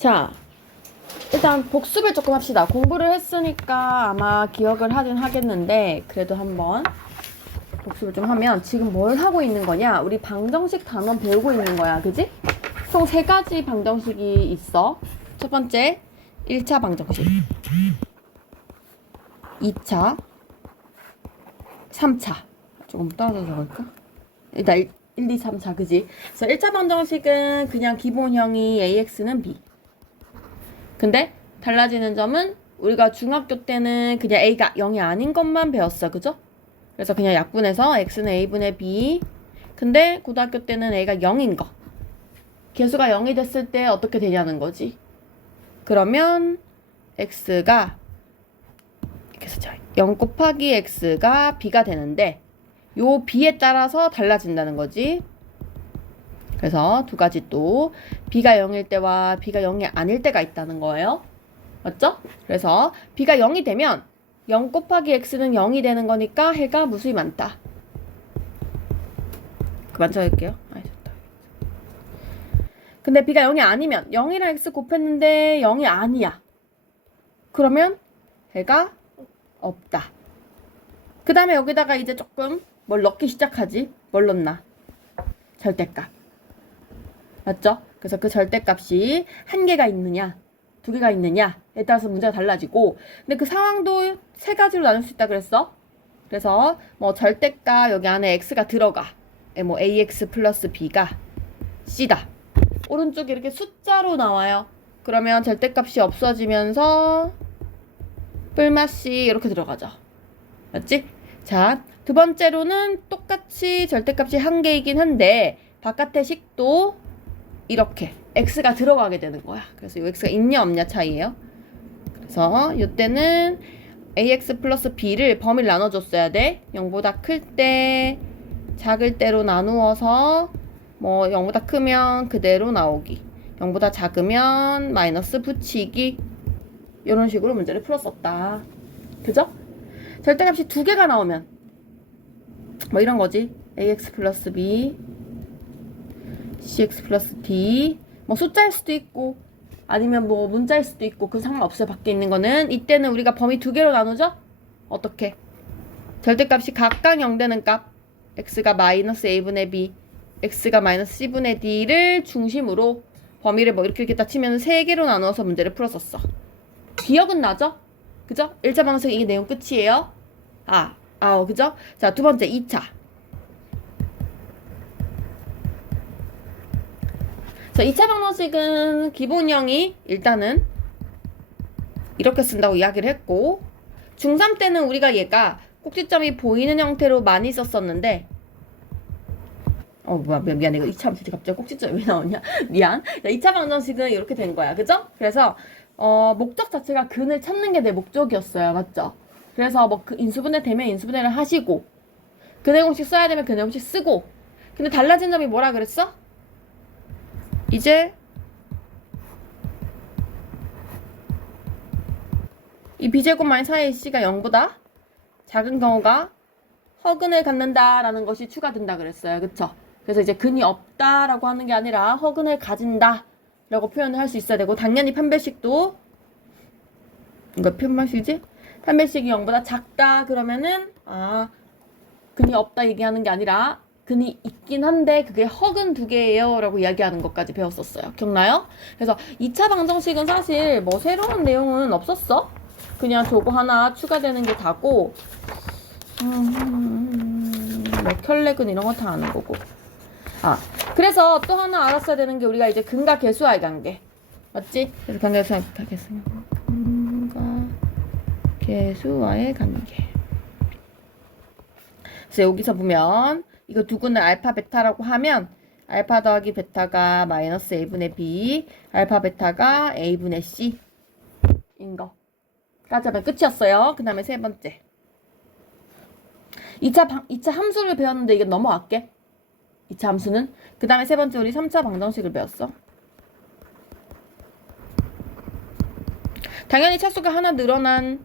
자, 일단 복습을 조금 합시다. 공부를 했으니까 아마 기억을 하긴 하겠는데 그래도 한번 복습을 좀 하면 지금 뭘 하고 있는 거냐? 우리 방정식 단원 배우고 있는 거야. 그지? 총 3가지 방정식이 있어. 첫 번째 1차 방정식, 2차, 3차. 조금 떨어져서 적을까? 일단 1, 2, 3차, 그지? 그래서 1차 방정식은 그냥 기본형이 AX는 B. 근데 달라지는 점은 우리가 중학교 때는 그냥 A가 0이 아닌 것만 배웠어. 그죠? 그래서 그냥 약분해서 X는 A분의 B. 근데 고등학교 때는 A가 0인 거. 개수가 0이 됐을 때 어떻게 되냐는 거지. 그러면 X가 이렇게 쓰자. 0 곱하기 X가 B가 되는데 요 B에 따라서 달라진다는 거지. 그래서 두 가지 또 B가 0일 때와 B가 0이 아닐 때가 있다는 거예요. 맞죠? 그래서 B가 0이 되면 0 곱하기 X는 0이 되는 거니까 해가 무수히 많다. 그만 적을게요. 좋다. 근데 B가 0이 아니면 0이랑 X 곱했는데 0이 아니야. 그러면 해가 없다. 그 다음에 여기다가 이제 조금 뭘 넣기 시작하지. 뭘 넣나? 절대값. 맞죠? 그래서 그 절대값이 한 개가 있느냐, 두 개가 있느냐에 따라서 문제가 달라지고, 근데 그 상황도 3가지로 나눌 수 있다 그랬어. 그래서 뭐 절대값 여기 안에 x가 들어가. 뭐 ax 플러스 b가 c다. 오른쪽에 이렇게 숫자로 나와요. 그러면 절대값이 없어지면서 뿔마 c 이렇게 들어가죠. 맞지? 자, 두 번째로는 똑같이 절대값이 한 개이긴 한데 바깥의 식도 이렇게 x가 들어가게 되는 거야. 그래서 이 x가 있냐 없냐 차이예요. 그래서 이때는 ax 플러스 b를 범위를 나눠줬어야 돼. 0보다 클 때, 작을 때로 나누어서 뭐 0보다 크면 그대로 나오기, 0보다 작으면 마이너스 붙이기, 이런 식으로 문제를 풀었었다. 그죠? 절대값이 2개가 나오면 뭐 이런 거지. ax 플러스 b, cx 플러스 d, 뭐 숫자일 수도 있고 아니면 뭐 문자일 수도 있고 그 상관없어요. 밖에 있는 거는. 이때는 우리가 범위 2개로 나누죠? 어떻게? 절대값이 각각 0 되는 값, x가 마이너스 a분의 b, x가 마이너스 c분의 d를 중심으로 범위를 뭐 이렇게 딱 치면 3개로 나누어서 문제를 풀었었어. 기억은 나죠? 그죠? 1차 방정식 이게 내용 끝이에요. 그죠? 자, 두 번째 2차. 자, 2차 방정식은 기본형이 일단은 이렇게 쓴다고 이야기를 했고, 중3 때는 우리가 얘가 꼭지점이 보이는 형태로 많이 썼었는데, 미안, 이거 2차 방정식 갑자기 꼭지점이 왜 나오냐? 미안. 자, 2차 방정식은 이렇게 된 거야. 그죠? 그래서 목적 자체가 근을 찾는 게 내 목적이었어요. 맞죠? 그래서 뭐 그 인수분해 되면 인수분해를 하시고, 근의 공식 써야 되면 근의 공식 쓰고, 근데 달라진 점이 뭐라 그랬어? 이제 이 b제곱 마이너스 4의 c가 0보다 작은 경우가 허근을 갖는다라는 것이 추가된다 그랬어요. 그쵸? 그래서 이제 근이 없다라고 하는 게 아니라 허근을 가진다 라고 표현을 할 수 있어야 되고, 당연히 판별식도 이거 판별식이지? 판별식이 0보다 작다 그러면은 근이 없다 얘기하는 게 아니라 근이 있긴 한데 그게 허근 2개예요 라고 이야기하는 것까지 배웠었어요. 기억나요? 그래서 2차 방정식은 사실 뭐 새로운 내용은 없었어. 그냥 저거 하나 추가되는 게 다고, 뭐 켤레근 이런 거 다 아는 거고. 그래서 또 하나 알았어야 되는 게 우리가 이제 근과 계수와의 관계. 맞지? 그래서 근과 계수와의 관계. 그래서 여기서 보면 이거 두근을 알파 베타라고 하면 알파 더하기 베타가 마이너스 a분의 b, 알파 베타가 a분의 c인 거 따져면 끝이었어요. 그 다음에 세 번째 2차 함수를 배웠는데 이게 넘어갈게. 2차 함수는. 그 다음에 세 번째 우리 3차 방정식을 배웠어. 당연히 차수가 하나 늘어난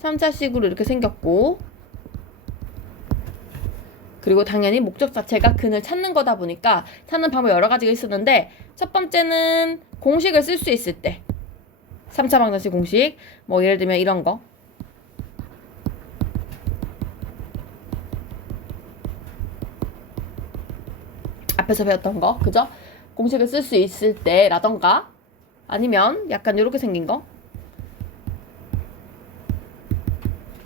3차식으로 이렇게 생겼고, 그리고 당연히 목적 자체가 근을 찾는 거다 보니까 찾는 방법 여러 가지가 있었는데, 첫 번째는 공식을 쓸 수 있을 때 3차 방정식 공식 뭐 예를 들면 이런 거 앞에서 배웠던 거 그죠? 공식을 쓸 수 있을 때라던가 아니면 약간 이렇게 생긴 거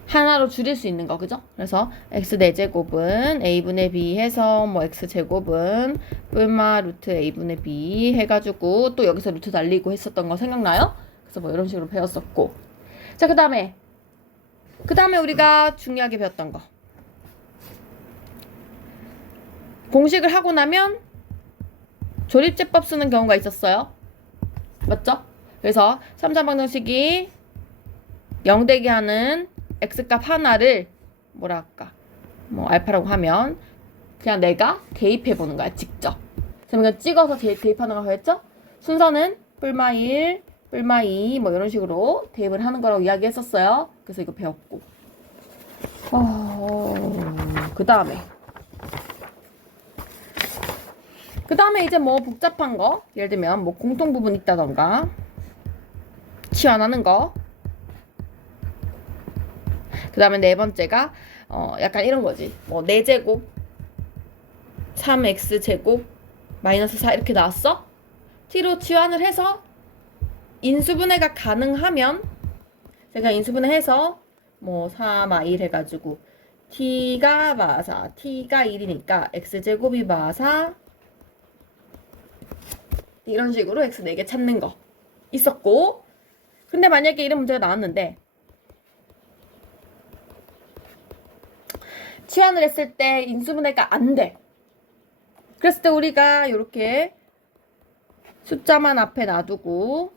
하나로 줄일 수 있는 거 그죠? 그래서 x 4제곱은 a분의 b 해서 뭐 x 제곱은 뿔마 루트 a분의 b 해가지고 또 여기서 루트 날리고 했었던 거 생각나요? 그래서 뭐 이런 식으로 배웠었고 자 그 다음에 우리가 중요하게 배웠던 거 공식을 하고 나면 조립제법 쓰는 경우가 있었어요. 맞죠? 그래서 3차 방정식이 0되게 하는 x값 하나를 뭐라 할까? 뭐 알파라고 하면 그냥 내가 대입해 보는 거야, 직접. 그래서 이거 찍어서 대입하는 거라고 했죠? 순서는 뿔마 1, 뿔마 2, 뭐 이런 식으로 대입을 하는 거라고 이야기했었어요. 그래서 이거 배웠고. 그 다음에 이제 뭐 복잡한 거, 예를 들면 뭐 공통 부분 있다던가, 치환하는 거. 그 다음에 네 번째가 약간 이런 거지. 뭐 4제곱 3x제곱 마이너스 4 이렇게 나왔어? t로 치환을 해서 인수분해가 가능하면 제가 인수분해해서 뭐 4마 1 해가지고 t가 마사 t가 1이니까 x제곱이 마사 이런 식으로 x 4개 찾는 거 있었고 근데 만약에 이런 문제가 나왔는데 치환을 했을 때 인수분해가 안 돼. 그랬을 때 우리가 이렇게 숫자만 앞에 놔두고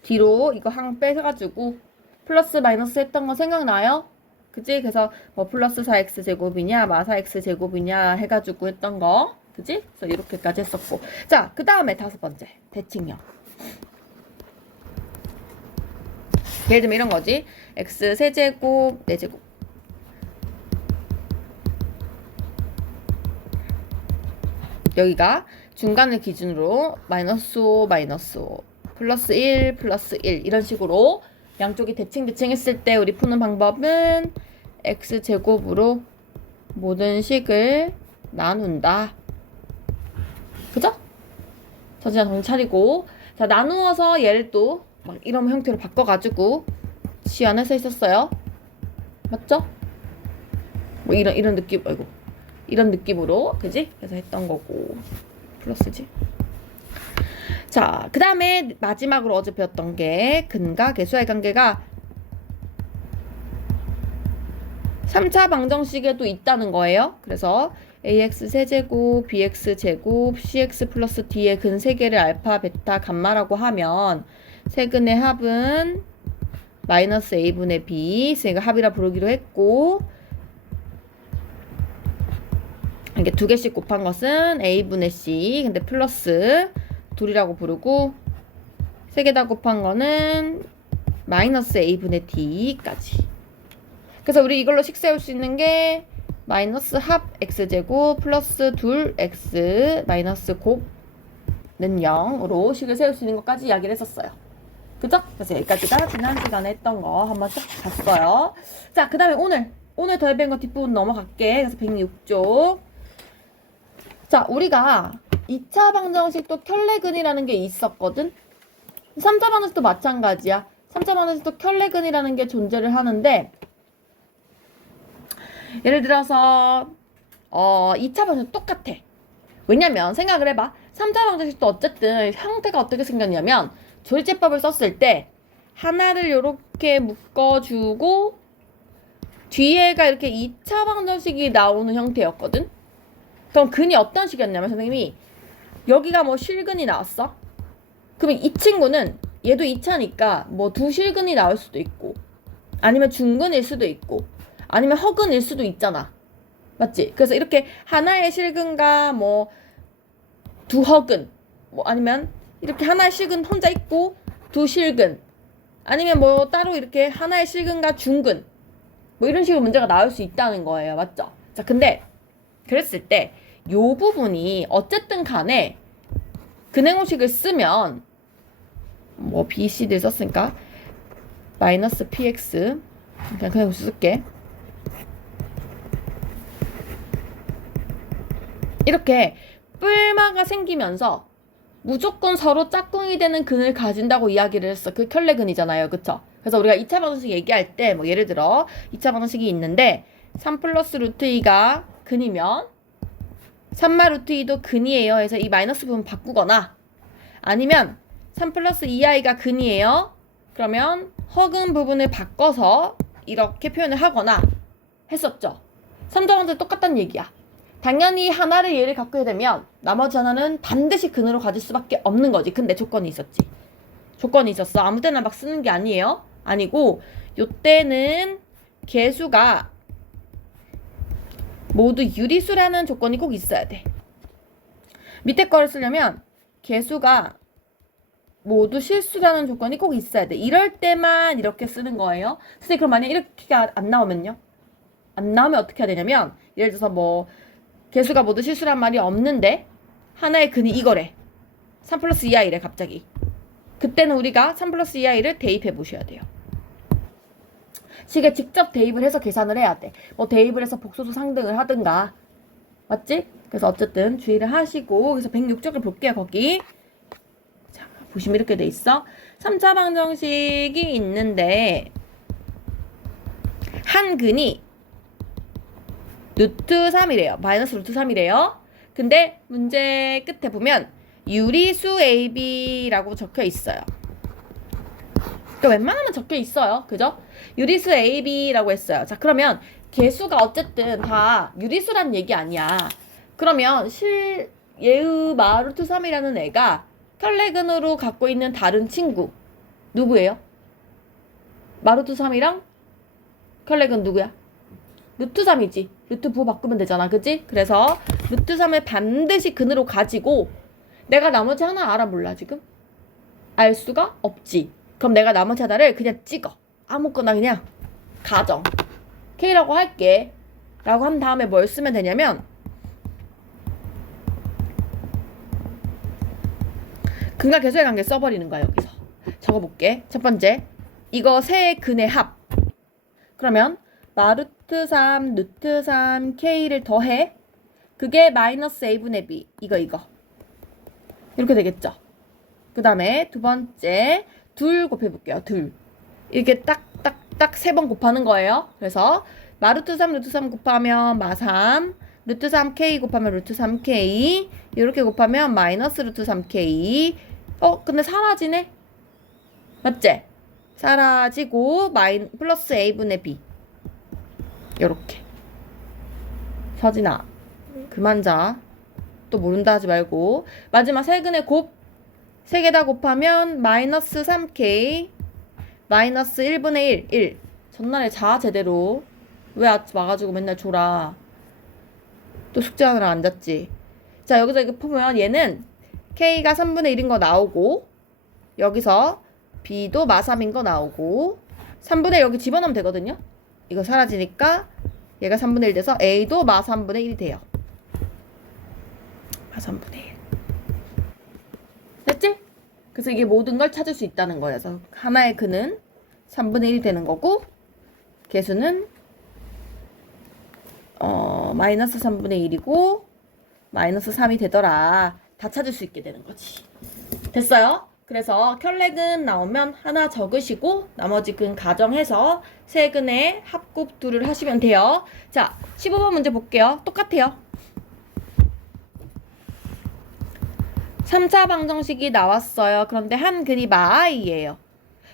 뒤로 이거 항 빼가지고 플러스 마이너스 했던 거 생각나요? 그치? 그래서 뭐 플러스 4x제곱이냐 마사 x제곱이냐 해가지고 했던 거 그치? 그래서 이렇게까지 했었고 자 그 다음에 5번째 대칭형 예를 들면 이런 거지 x 세제곱 4제곱 여기가 중간을 기준으로 마이너스 5 마이너스 5 플러스 1 플러스 1 이런 식으로 양쪽이 대칭 했을 때 우리 푸는 방법은 x제곱으로 모든 식을 나눈다. 그죠? 저지나 정신 차리고 자 나누어서 얘를 또 막 이런 형태로 바꿔가지고 치환해서 있었어요. 맞죠? 뭐 이런 느낌 아이고 이런 느낌으로 그지? 그래서 했던 거고 플러스지. 자, 그 다음에 마지막으로 어제 배웠던 게 근과 계수의 관계가 3차 방정식에도 있다는 거예요. 그래서 ax 세제곱, bx 제곱, cx 플러스 d의 근 3개를 알파, 베타, 감마라고 하면 세근의 합은 마이너스 a분의 b, 그러니까 합이라 부르기로 했고 이게 2개씩 곱한 것은 a분의 c, 근데 플러스 둘이라고 부르고 3개 다 곱한 거는 마이너스 a분의 d까지. 그래서 우리 이걸로 식 세울 수 있는 게 마이너스 합 x제곱 플러스 둘 x 마이너스 곱는 0으로 식을 세울 수 있는 것까지 이야기를 했었어요. 그죠? 그래서 여기까지가 지난 시간에 했던 거 한번 쫙 봤어요. 자, 그 다음에 오늘 더해본 거 뒷부분 넘어갈게. 그래서 106쪽. 자, 우리가 2차 방정식도 켤레근이라는 게 있었거든? 3차 방정식도 마찬가지야. 3차 방정식도 켤레근이라는 게 존재를 하는데 예를 들어서 2차 방정식 똑같아. 왜냐면 생각을 해봐. 3차 방정식도 어쨌든 형태가 어떻게 생겼냐면 조립제법을 썼을 때 하나를 이렇게 묶어주고 뒤에가 이렇게 2차 방정식이 나오는 형태였거든? 그럼 근이 어떤 식이었냐면 선생님이 여기가 뭐 실근이 나왔어? 그러면 이 친구는 얘도 2차니까 뭐 두 실근이 나올 수도 있고 아니면 중근일 수도 있고 아니면 허근일 수도 있잖아. 맞지? 그래서 이렇게 하나의 실근과 뭐 두 허근 뭐 아니면 이렇게 하나의 실근 혼자 있고 두 실근 아니면 뭐 따로 이렇게 하나의 실근과 중근 뭐 이런 식으로 문제가 나올 수 있다는 거예요. 맞죠? 자, 근데 그랬을 때 요 부분이 어쨌든 간에 근행호식을 쓰면 뭐 B, C를 썼으니까 마이너스 px 그냥 쓸게. 이렇게 뿔마가 생기면서 무조건 서로 짝꿍이 되는 근을 가진다고 이야기를 했어. 그 켤레근이잖아요. 그쵸? 그래서 우리가 2차 방정식 얘기할 때 뭐 예를 들어 2차 방정식이 있는데 3 플러스 루트 2가 근이면 3마 루트 2도 근이에요. 해서 이 마이너스 부분 바꾸거나 아니면 3 플러스 2i가 근이에요. 그러면 허근 부분을 바꿔서 이렇게 표현을 하거나 했었죠. 3차 방정식 똑같다는 얘기야. 당연히 하나를 예를 갖게 되면 나머지 하나는 반드시 근으로 가질 수밖에 없는 거지. 근데 조건이 있었지. 조건이 있었어. 아무 때나 막 쓰는 게 아니에요. 아니고 요때는 개수가 모두 유리수라는 조건이 꼭 있어야 돼. 밑에 거를 쓰려면 개수가 모두 실수라는 조건이 꼭 있어야 돼. 이럴 때만 이렇게 쓰는 거예요. 선생님 그럼 만약에 이렇게 안 나오면요? 안 나오면 어떻게 해야 되냐면 예를 들어서 뭐 개수가 모두 실수란 말이 없는데 하나의 근이 이거래. 3 플러스 2i래 갑자기. 그때는 우리가 3 플러스 2i를 대입해 보셔야 돼요. 식에 직접 대입을 해서 계산을 해야 돼. 뭐 대입을 해서 복소수 상등을 하든가. 맞지? 그래서 어쨌든 주의를 하시고 그래서 106쪽을 볼게요. 거기. 자, 보시면 이렇게 돼 있어. 3차 방정식이 있는데 한 근이 루트 3이래요. 마이너스 루트 3이래요. 근데 문제 끝에 보면 유리수 AB라고 적혀 있어요. 그러니까 웬만하면 적혀 있어요. 그죠? 유리수 AB라고 했어요. 자, 그러면 개수가 어쨌든 다 유리수란 얘기 아니야. 그러면 예의 마루트 3이라는 애가 혈레근으로 갖고 있는 다른 친구 누구예요? 마루트 3이랑 혈레근 누구야? 루트 3이지. 루트 부호 바꾸면 되잖아. 그치? 그래서 루트 3을 반드시 근으로 가지고 내가 나머지 하나 알아 몰라 지금? 알 수가 없지. 그럼 내가 나머지 하나를 그냥 찍어. 아무거나 그냥 가정. K라고 할게. 라고 한 다음에 뭘 쓰면 되냐면 근과 계수의 관계 써버리는 거야 여기서. 적어볼게. 첫 번째. 이거 세 근의 합. 그러면 마루트 3, 루트 3, K를 더해. 그게 마이너스 A분의 B. 이거. 이렇게 되겠죠. 그 다음에 두 번째. 둘 곱해볼게요. 둘. 이렇게 딱딱딱 세 번 곱하는 거예요. 그래서 마루트 3, 루트 3 곱하면 마3. 루트 3K 곱하면 루트 3K. 이렇게 곱하면 마이너스 루트 3K. 근데 사라지네? 맞지? 사라지고 플러스 A분의 B. 요렇게. 서진아 그만 자. 또 모른다 하지 말고. 마지막 세 근의 곱. 세 개 다 곱하면 마이너스 3K 마이너스 1분의 1. 전날에 자 제대로. 왜 와가지고 맨날 졸아. 또 숙제하느라 앉았지. 자 여기서 이거 보면 얘는 K가 3분의 1인 거 나오고 여기서 B도 마3인 거 나오고 3분의 여기 집어넣으면 되거든요. 이거 사라지니까 얘가 3분의 1 돼서 A도 마 3분의 1이 돼요. 마 3분의 1. 됐지? 그래서 이게 모든 걸 찾을 수 있다는 거예요. 그래서 하나의 근은 3분의 1이 되는 거고 개수는 마이너스 3분의 1이고 마이너스 3이 되더라. 다 찾을 수 있게 되는 거지. 됐어요? 그래서 켤레근 나오면 하나 적으시고 나머지 근 가정해서 세 근의 합곱두를 하시면 돼요. 자, 15번 문제 볼게요. 똑같아요. 3차 방정식이 나왔어요. 그런데 한 근이 마이예요.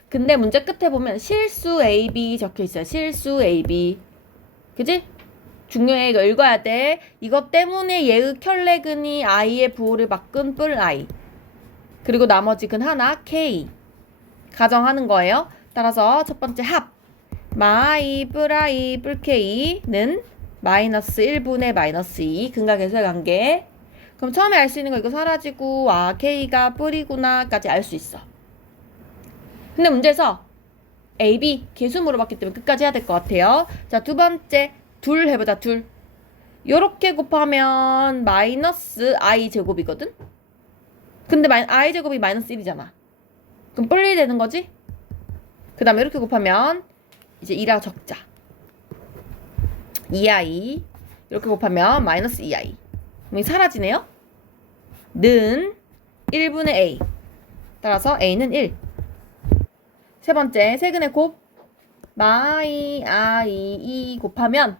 근데 문제 끝에 보면 실수 AB 적혀 있어요. 실수 AB. 그지? 중요해. 이거 읽어야 돼. 이것 때문에 얘의 켤레근이 i의 부호를 바꾼 뿔 i. 그리고 나머지 근 하나 K. 가정하는 거예요. 따라서 첫 번째 합. 마이 뿔 i 뿔 K는 마이너스 1분의 마이너스 2. 근과 계수의 관계. 그럼 처음에 알 수 있는 거 이거 사라지고 K가 뿔이구나 까지 알 수 있어. 근데 문제에서 A, B 계수 물어봤기 때문에 끝까지 해야 될 것 같아요. 자, 두 번째 둘 해보자. 둘. 요렇게 곱하면 마이너스 I 제곱이거든? 근데 I 제곱이 마이너스 1이잖아. 그럼 뿔이 되는 거지? 그 다음에 이렇게 곱하면 이제 2라 적자. 2i 이렇게 곱하면 마이너스 2i. 그럼 사라지네요. 는 1분의 a. 따라서 a는 1. 세 번째, 세근의 곱 마이 i 2 곱하면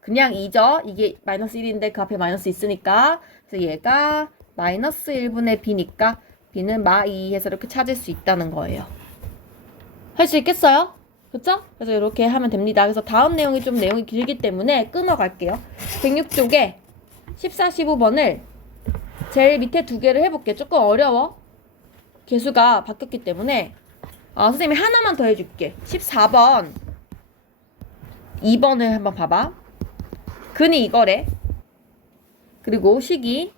그냥 2죠. 이게 마이너스 1인데 그 앞에 마이너스 있으니까. 그래서 얘가 마이너스 1분의 b니까 b는 마2 해서 이렇게 찾을 수 있다는 거예요. 할 수 있겠어요? 그쵸? 그래서 이렇게 하면 됩니다. 그래서 다음 내용이 좀 내용이 길기 때문에 끊어갈게요. 106쪽에 14, 15번을 제일 밑에 두 개를 해볼게요. 조금 어려워. 개수가 바뀌었기 때문에 선생님이 하나만 더 해줄게. 14번 2번을 한번 봐봐. 근이 이거래. 그리고 식이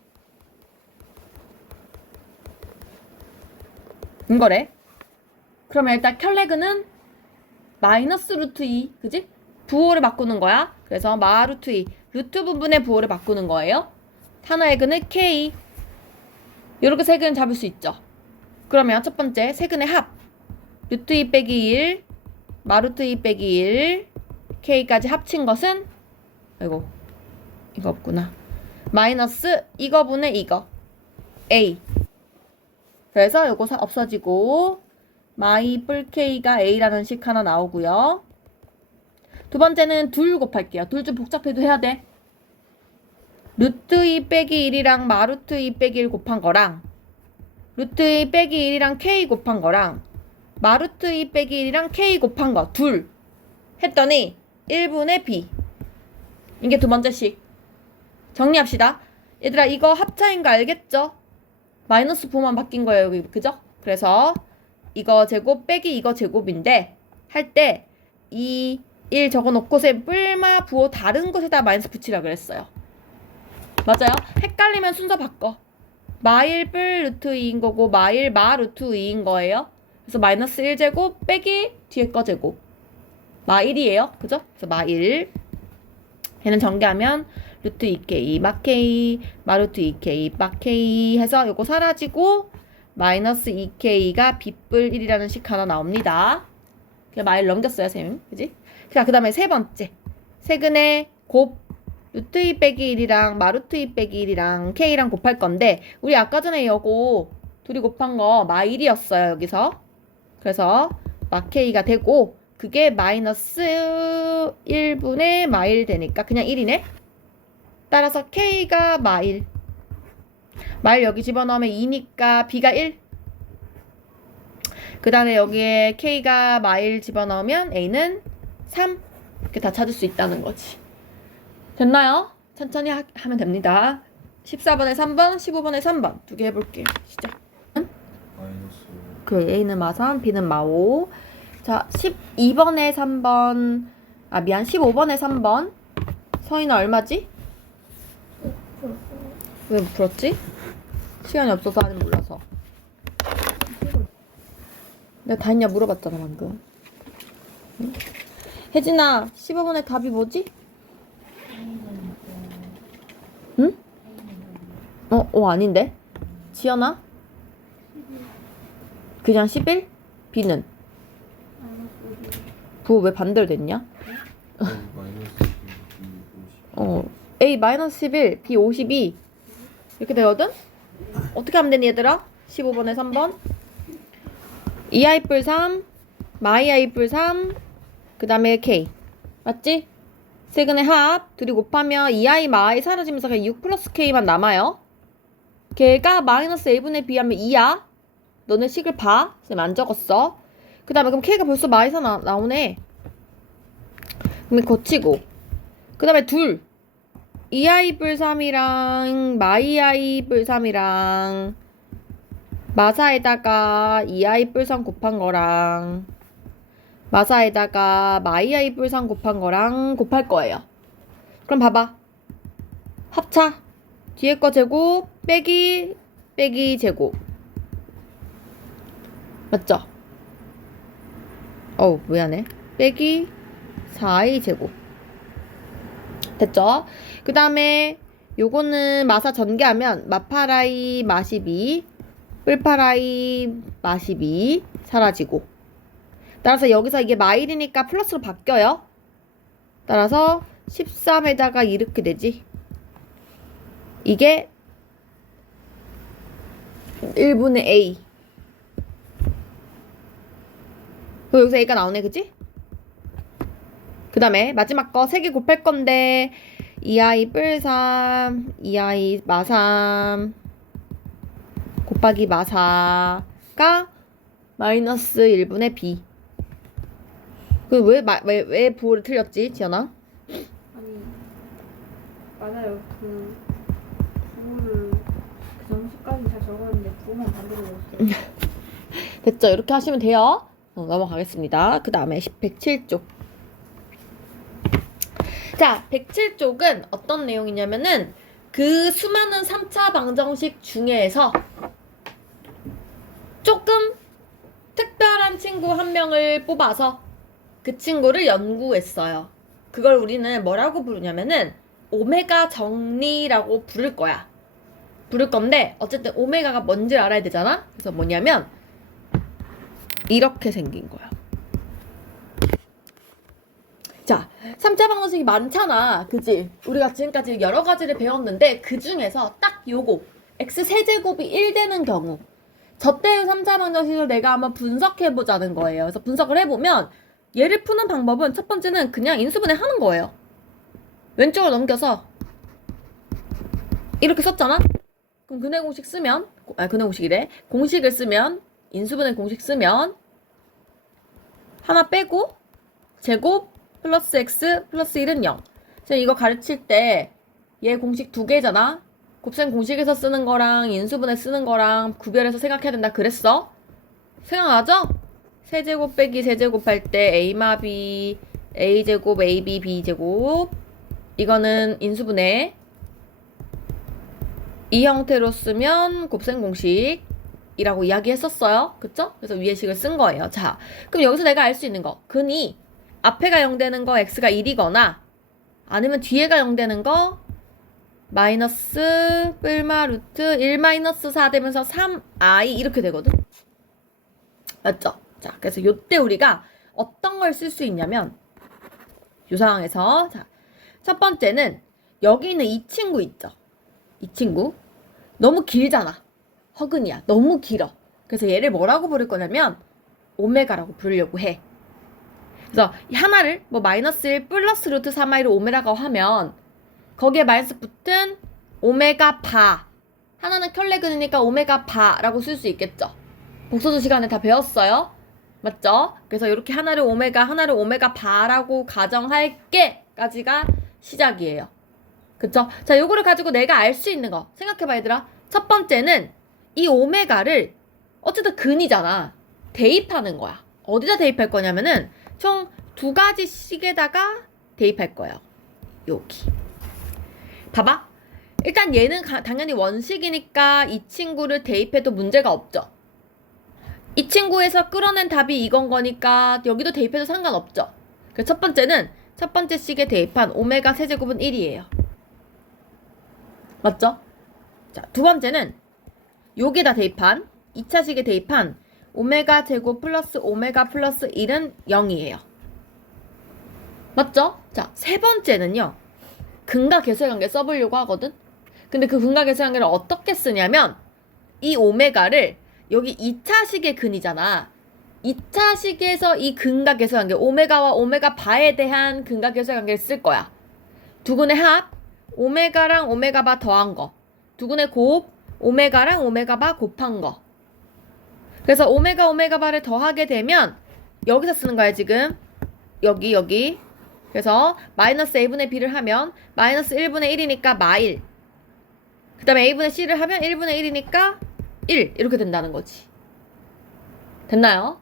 이거래. 그러면 일단 켤레근은 마이너스 루트 2, 그지? 부호를 바꾸는 거야. 그래서 마 루트 2, 루트 부분의 부호를 바꾸는 거예요. 하나의 근은 k. 이렇게 세 근을 잡을 수 있죠. 그러면 첫 번째 세근의 합. 루트 2 빼기 1, 마 루트 2 빼기 1, k까지 합친 것은 아이고 이거 없구나. 마이너스 이거분의 이거 a. 그래서 요거 없어지고 마이 뿔 k가 a라는 식 하나 나오고요. 두 번째는 둘 곱할게요. 둘 좀 복잡해도 해야 돼. 루트 2 빼기 1이랑 마 루트 2 빼기 1 곱한 거랑 루트 2 빼기 1이랑 k 곱한 거랑 마 루트 2 빼기 1이랑 k 곱한 거 둘 했더니 1분의 b. 이게 두 번째 식. 정리합시다. 얘들아 이거 합차인 거 알겠죠? 마이너스 부호만 바뀐 거예요 여기. 그죠? 그래서 이거 제곱 빼기 이거 제곱인데 할 때 이 1 적어놓고서 뿔마 부호 다른 곳에다 마이너스 붙이라 그랬어요. 맞아요? 헷갈리면 순서 바꿔. 마일 뿔 루트 2인 거고 마일 마 루트 2인 거예요. 그래서 마이너스 1제곱 빼기 뒤에 거 제곱 마1이에요. 그죠? 그래서 마1 얘는 전개하면 루트 2k 마 k 마 루트 2k 마 k 해서 요거 사라지고 마이너스 2k가 b뿔 1이라는 식 하나 나옵니다. 그냥 마일 넘겼어요 쌤. 그지? 자, 그 다음에 세 번째 세근의 곱 루트 2 빼기 1이랑 마 루트 2 빼기 1이랑 k랑 곱할 건데 우리 아까 전에 요거 둘이 곱한 거 마 1이었어요 여기서. 그래서 마 k가 되고 그게 마이너스 1분의 마 1 되니까 그냥 1이네. 따라서 k가 마 1. 마 1 여기 집어넣으면 2니까 b가 1. 그 다음에 여기에 k가 마 1 집어넣으면 a는 3. 이렇게 다 찾을 수 있다는 거지. 됐나요? 천천히 하면 됩니다. 14번에 3번, 15번에 3번 두 개 해볼게요. 시작. 마이너스 그 A는 마3, B는 마5. 자, 12번에 3번, 미안, 15번에 3번. 서인아 얼마지? 왜 못 풀었지? 시간이 없어서 아직 몰라서. 내가 다 했냐 물어봤잖아 방금. 응? 혜진아, 15번에 답이 뭐지? 응? 아닌데? 지연아? 그냥 11? B는? 부호 왜 반대로 됐냐? 마이너스 50 A 마이너스 11, B 52 이렇게 되거든? 어떻게 하면 되니 얘들아? 15번에 3번 2i 뿔 3 마이 i 뿔 3 그 다음에 K 맞지? 세근의 합 둘이 곱하면 2i 마이 사라지면서 그냥 6 플러스 K만 남아요. 걔가 마이너스 A분의 B 하면 2야. 너네 식을 봐. 쌤 안 적었어. 그 다음에 그럼 K가 벌써 마이서 나오네. 그럼 거치고 그 다음에 둘 2i 뿔 3이랑 마이 i 뿔 3이랑 마사에다가 2i 뿔 3 곱한 거랑 마사에다가 마이 i 뿔 3 곱한 거랑 곱할 거예요. 그럼 봐봐. 합차. 뒤에 거 제곱 빼기 제곱. 맞죠? 왜 안 해? 빼기 4i 제곱. 됐죠? 그 다음에 요거는 마사 전개하면 마8i 마12 뿔파라이 마12 사라지고. 따라서 여기서 이게 마일이니까 플러스로 바뀌어요. 따라서 13에다가 이렇게 되지. 이게 1분의 A. 그리고 여기서 A가 나오네, 그치? 그 다음에 마지막 거 3개 곱할 건데 2i 뿔3, 2i 마3 곱하기 마4가 마이너스 1분의 B. 왜 부호를 틀렸지, 지연아? 아니 맞아요. 그 부호를 그 점수까지 잘 적었는데 부호만 반대로 넣었어요. 됐죠? 이렇게 하시면 돼요. 넘어가겠습니다. 그 다음에 107쪽. 자, 107쪽은 어떤 내용이냐면은 그 수많은 3차 방정식 중에서 조금 특별한 친구 한 명을 뽑아서 그 친구를 연구했어요. 그걸 우리는 뭐라고 부르냐면은 오메가 정리라고 부를 거야. 부를 건데 어쨌든 오메가가 뭔지 알아야 되잖아. 그래서 뭐냐면 이렇게 생긴 거야. 자, 3차 방정식이 많잖아. 그지? 우리가 지금까지 여러 가지를 배웠는데 그 중에서 딱 요거 x세제곱이 1 되는 경우 저 때의 3차 방정식을 내가 한번 분석해보자는 거예요. 그래서 분석을 해보면 얘를 푸는 방법은 첫 번째는 그냥 인수분해 하는 거예요. 왼쪽으로 넘겨서 이렇게 썼잖아? 그럼 근해 공식 쓰면 근해 공식이래. 공식을 쓰면 인수분해 공식 쓰면 하나 빼고 제곱 플러스 x 플러스 1은 0. 지금 이거 가르칠 때 얘 공식 2개잖아. 곱셈 공식에서 쓰는 거랑 인수분해 쓰는 거랑 구별해서 생각해야 된다 그랬어? 생각나죠? 세제곱 빼기 세제곱 할 때 a마 b a제곱 ab b제곱 이거는 인수분해 이 형태로 쓰면 곱셈 공식이라고 이야기했었어요. 그쵸? 그래서 위의 식을 쓴 거예요. 자, 그럼 여기서 내가 알 수 있는 거 근이 앞에가 0 되는 거 x가 1이거나 아니면 뒤에가 0 되는 거 마이너스 뿔마 루트 1 마이너스 4 되면서 3i 이렇게 되거든. 맞죠? 자, 그래서 요때 우리가 어떤 걸 쓸 수 있냐면 요 상황에서 자, 첫 번째는 여기 있는 이 친구 있죠? 이 친구 너무 길잖아. 허근이야. 너무 길어. 그래서 얘를 뭐라고 부를 거냐면 오메가라고 부르려고 해. 그래서 하나를 뭐 마이너스 1 플러스 루트 3i로 오메가라고 하면 거기에 마이너스 붙은 오메가 바 하나는 켤레근이니까 오메가 바라고 쓸 수 있겠죠. 복소수 시간에 다 배웠어요. 맞죠? 그래서 이렇게 하나를 오메가 바라고 가정할게 까지가 시작이에요. 그쵸? 자, 요거를 가지고 내가 알 수 있는 거 생각해봐 얘들아. 첫 번째는 이 오메가를 어쨌든 근이잖아. 대입하는 거야. 어디다 대입할 거냐면은 총 2가지씩에다가 대입할 거예요. 여기. 봐봐. 일단 얘는 당연히 원식이니까 이 친구를 대입해도 문제가 없죠. 이 친구에서 끌어낸 답이 이건 거니까 여기도 대입해도 상관없죠. 그래서 첫 번째는 첫 번째 식에 대입한 오메가 세제곱은 1이에요. 맞죠? 자, 두 번째는 여기에다 대입한 2차 식에 대입한 오메가 제곱 플러스 오메가 플러스 1은 0이에요. 맞죠? 자, 세 번째는요. 근과 계수의 관계 써보려고 하거든? 근데 그 근과 계수의 관계를 어떻게 쓰냐면 이 오메가를 여기 2차 식의 근이잖아. 2차 식에서 이 근과 계수의 관계 오메가와 오메가 바에 대한 근과 계수의 관계를 쓸 거야. 두근의 합 오메가랑 오메가 바 더한 거. 두근의 곱 오메가랑 오메가 바 곱한 거. 그래서 오메가 바를 더하게 되면 여기서 쓰는 거야 지금. 여기. 그래서 마이너스 a분의 b를 하면 마이너스 1분의 1이니까 마1. 그 다음에 a분의 c를 하면 1분의 1이니까 1 이렇게 된다는 거지. 됐나요?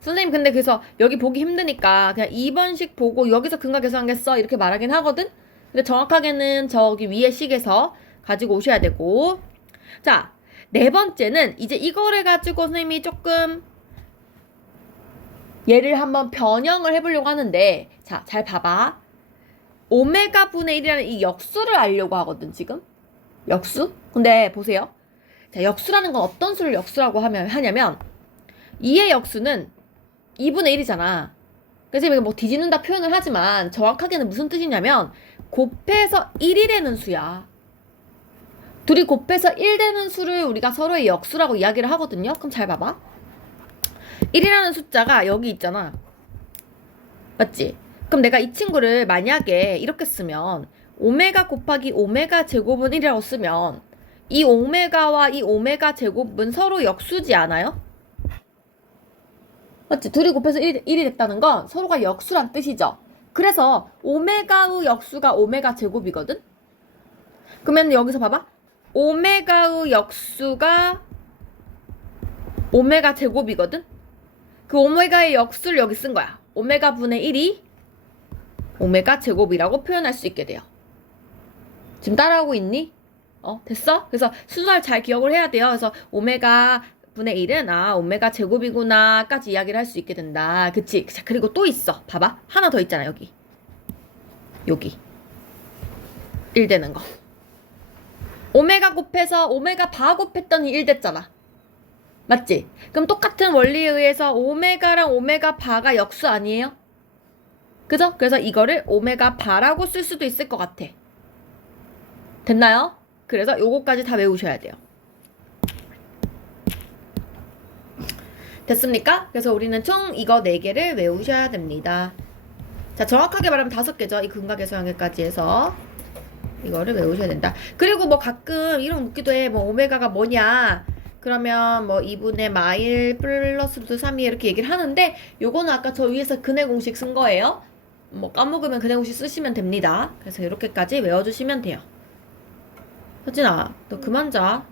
선생님 근데 그래서 여기 보기 힘드니까 그냥 2번식 보고 여기서 근과 계수관계 써 이렇게 말하긴 하거든? 근데 정확하게는 저기 위에 식에서 가지고 오셔야 되고. 자, 네 번째는 이제 이거를 가지고 선생님이 조금 얘를 한번 변형을 해보려고 하는데 자, 잘 봐봐. 오메가 분의 1이라는 이 역수를 알려고 하거든 지금. 역수? 근데 보세요. 자, 역수라는 건 어떤 수를 역수라고 하냐면 2의 역수는 2분의 1이잖아. 그래서 이거 뭐 뒤집는다 표현을 하지만 정확하게는 무슨 뜻이냐면 곱해서 1이 되는 수야. 둘이 곱해서 1 되는 수를 우리가 서로의 역수라고 이야기를 하거든요. 그럼 잘 봐봐. 1이라는 숫자가 여기 있잖아. 맞지? 그럼 내가 이 친구를 만약에 이렇게 쓰면 오메가 곱하기 오메가 제곱은 1이라고 쓰면 이 오메가와 이 오메가 제곱은 서로 역수지 않아요? 맞지? 둘이 곱해서 1이 됐다는 건 서로가 역수란 뜻이죠. 그래서 오메가의 역수가 오메가 제곱이거든? 그러면 여기서 봐봐. 오메가의 역수가 오메가 제곱이거든? 그 오메가의 역수를 여기 쓴 거야. 오메가 분의 1이 오메가 제곱이라고 표현할 수 있게 돼요. 지금 따라하고 있니? 됐어? 그래서 순서를 잘 기억을 해야 돼요. 그래서 오메가 분의 1은 오메가 제곱이구나 까지 이야기를 할 수 있게 된다. 그치? 자, 그리고 또 있어. 봐봐. 하나 더 있잖아. 여기 1 되는 거. 오메가 곱해서 오메가 바 곱했더니 1 됐잖아. 맞지? 그럼 똑같은 원리에 의해서 오메가랑 오메가 바가 역수 아니에요? 그죠? 그래서 이거를 오메가 바라고 쓸 수도 있을 것 같아. 됐나요? 그래서 요거까지 다 외우셔야 돼요. 됐습니까? 그래서 우리는 총 이거 4개를 외우셔야 됩니다. 자, 정확하게 말하면 5개죠. 이 근각에서 양에까지 해서 이거를 외우셔야 된다. 그리고 뭐 가끔 이런 묻기도 해. 뭐 오메가가 뭐냐? 그러면 뭐 2분의 마일 플러스 루트 3이 이렇게 얘기를 하는데 요거는 아까 저 위에서 근해 공식 쓴 거예요. 뭐 까먹으면 근해 공식 쓰시면 됩니다. 그래서 이렇게까지 외워주시면 돼요. 서진아, 너 그만 자.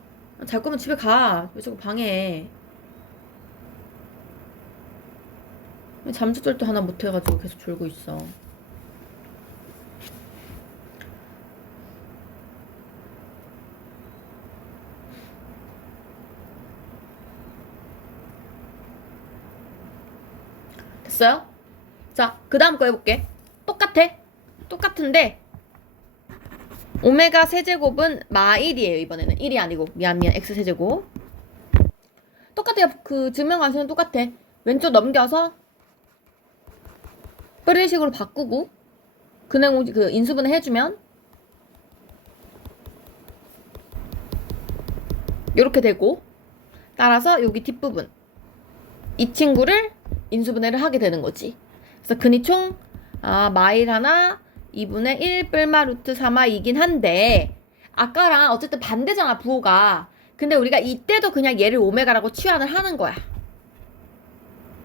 잘 거면 집에 가. 왜 자꾸 방해해. 잠수절도 하나 못해가지고 계속 졸고 있어. 됐어요? 자, 그 다음 거 해볼게. 똑같은데 오메가 세제곱은 마일이에요. 이번에는 1이 아니고 미안 x 세제곱. 똑같아요. 그 증명 관수는 똑같아. 왼쪽 넘겨서 뿌리식으로 바꾸고 근해공식 그 인수분해 해주면 이렇게 되고, 따라서 여기 뒷부분 이 친구를 인수분해를 하게 되는 거지. 그래서 근이 총 마일 하나 2분의 1 뿔마 루트 3아이긴 한데 아까랑 어쨌든 반대잖아 부호가. 근데 우리가 이때도 그냥 얘를 오메가라고 치환을 하는 거야.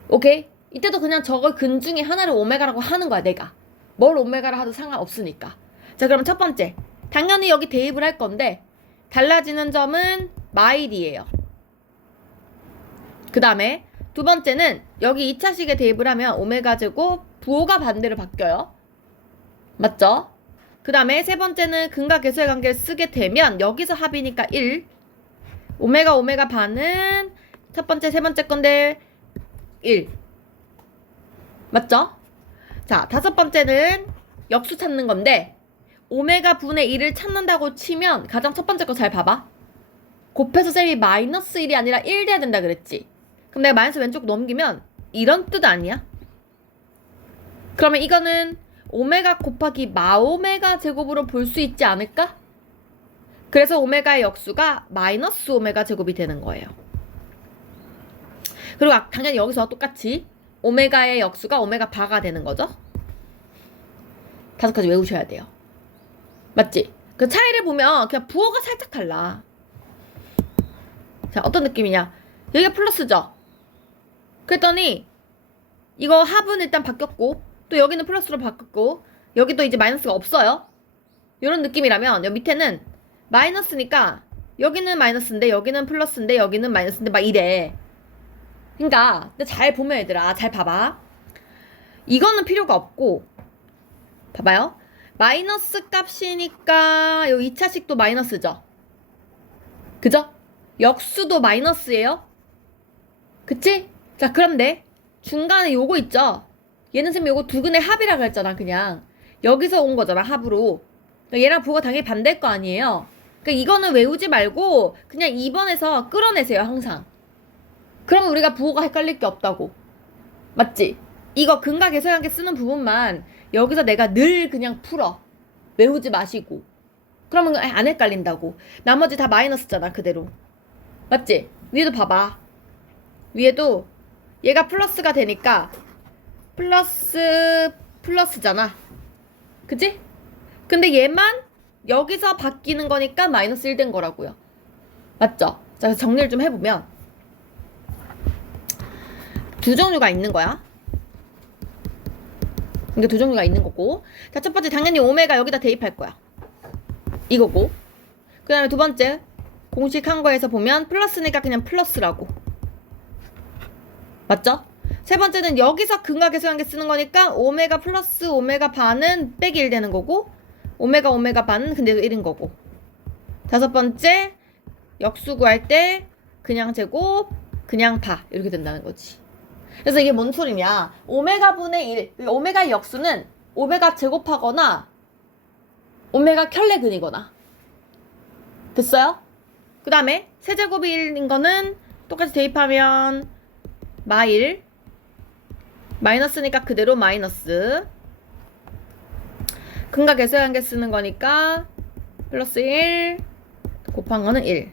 오케이? 이때도 그냥 저걸 근 중에 하나를 오메가라고 하는 거야. 내가 뭘 오메가라 하도 상관없으니까. 자, 그러면 첫 번째 당연히 여기 대입을 할 건데 달라지는 점은 마일이에요. 그 다음에 두 번째는 여기 2차식에 대입을 하면 오메가 제곱 부호가 반대로 바뀌어요. 맞죠? 그 다음에 세 번째는 근과 계수의 관계를 쓰게 되면 여기서 합이니까 1. 오메가 반은 첫 번째 세 번째 건데 1. 맞죠? 자, 다섯 번째는 역수 찾는 건데 오메가 분의 1을 찾는다고 치면 가장 첫 번째 거 잘 봐봐. 곱해서 셈이 마이너스 1이 아니라 1 돼야 된다 그랬지? 그럼 내가 마이너스 왼쪽 넘기면 이런 뜻 아니야? 그러면 이거는 오메가 곱하기 마오메가 제곱으로 볼 수 있지 않을까? 그래서 오메가의 역수가 마이너스 오메가 제곱이 되는 거예요. 그리고 당연히 여기서 똑같이 오메가의 역수가 오메가 바가 되는 거죠. 5가지 외우셔야 돼요. 맞지? 그 차이를 보면 그냥 부호가 살짝 달라. 자, 어떤 느낌이냐? 여기가 플러스죠? 그랬더니 이거 합은 일단 바뀌었고 또 여기는 플러스로 바뀌었고 여기도 이제 마이너스가 없어요. 이런 느낌이라면 여기 밑에는 마이너스니까 여기는 마이너스인데 여기는 플러스인데 여기는 마이너스인데 막 이래. 그러니까 근데 잘 보면 얘들아 잘 봐봐. 이거는 필요가 없고 봐봐요. 마이너스 값이니까 요 2차식도 마이너스죠. 그죠? 역수도 마이너스예요. 그치? 자, 그런데 중간에 요거 있죠? 얘는 쌤이 요거 두 근의 합이라고 했잖아. 그냥 여기서 온 거잖아. 합으로. 얘랑 부호가 당연히 반대일 거 아니에요. 그러니까 이거는 외우지 말고 그냥 2번에서 끌어내세요, 항상. 그러면 우리가 부호가 헷갈릴 게 없다고. 맞지? 이거 근각에서양계 쓰는 부분만 여기서 내가 늘 그냥 풀어. 외우지 마시고. 그러면 안 헷갈린다고. 나머지 다 마이너스잖아, 그대로. 맞지? 위에도 봐봐. 위에도 얘가 플러스가 되니까 플러스잖아. 그치? 근데 얘만 여기서 바뀌는 거니까 마이너스 1 된 거라고요. 맞죠? 자, 그래서 정리를 좀 해보면 두 종류가 있는 거야. 이게 두 종류가 있는 거고. 자, 첫 번째 당연히 오메가 여기다 대입할 거야. 이거고. 그 다음에 두 번째 공식 한 거에서 보면 플러스니까 그냥 플러스라고. 맞죠? 세 번째는 여기서 근각에서양계 쓰는 거니까 오메가 플러스 오메가 반은 빼기 1 되는 거고 오메가 반은 근데도 1인 거고. 다섯 번째 역수 구할 때 그냥 제곱 그냥 바 이렇게 된다는 거지. 그래서 이게 뭔 소리냐, 오메가 분의 1, 오메가의 역수는 오메가 제곱하거나 오메가 켤레근이거나. 됐어요? 그 다음에 세제곱이 1인 거는 똑같이 대입하면 마1 마이너스니까 그대로 마이너스, 근각에서양계 쓰는 거니까 플러스 1 곱한 거는 1,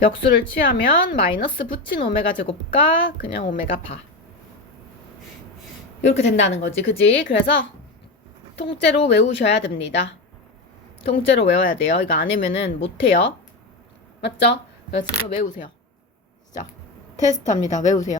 역수를 취하면 마이너스 붙인 오메가 제곱과 그냥 오메가 바 이렇게 된다는 거지. 그지? 그래서 통째로 외우셔야 됩니다. 통째로 외워야 돼요. 이거 안 외우면은 못해요. 맞죠? 그래서 지금 외우세요. 자, 테스트합니다. 외우세요.